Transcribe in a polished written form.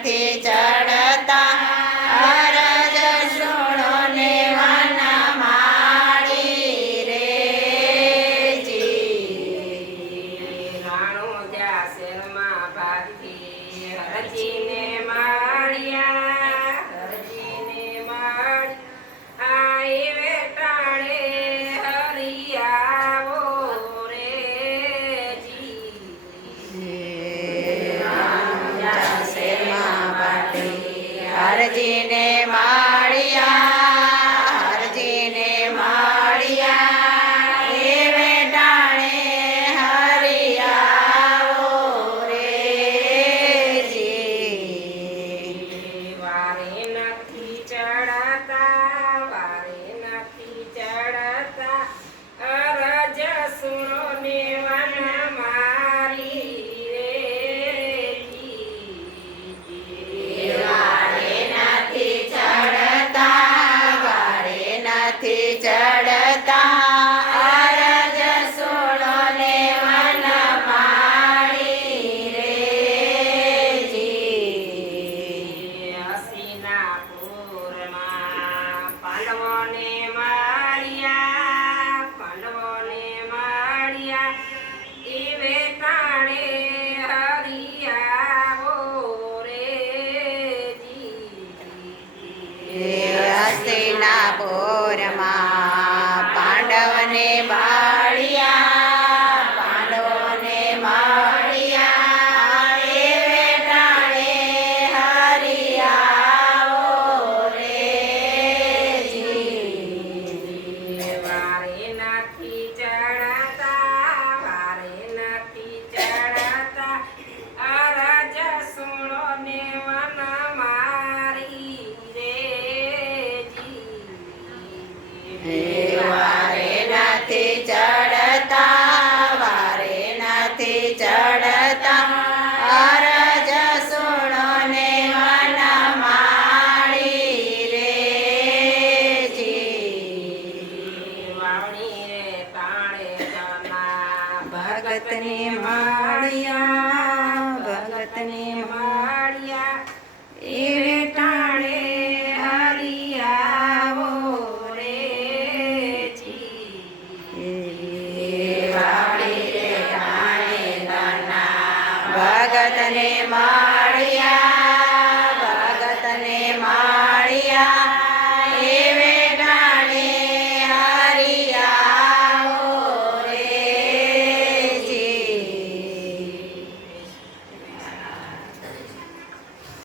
નથી ચડતા અરજ સુણો ને વનમાળી રે જી રાણો જાસરમાં ભાગી હરજીને માળિયા હરજીને માળ આઈ વેટાણે હરિયાવો રે હરજીને માળિયા હરજીને માળિયા એ વેટાણે હરિયાવો રે જી વારે નથી ચડતા વારે નથી ચડતા અરજ સુણો ને વન મારી રે વારે નથી ચડતા વારે નથી ચડતા અરજ સુણો ને વનમાળી રે જી હસીનાપુરમાં પાંડવોને માળિયા એ વેટાણે હરિયાવો રે હસ્તિનાપુરમાં પાંડવને માળિયા પાંડવોને માળિયા એ વેટાણે હરિયાવો રે જી વારે નથી ચડતા અરજ સુણો ને વન મારી રે વારે નથી ચડતા વારે નથી ચડતા અરજ સુણો ને વનમાળી રે જી વાવણી રે તાણે જના ભગતની માળિયા ભગતની માળિયા એ વેટાણે હરિયાવો રે વાળી રે તાણે ભગતને માળિયા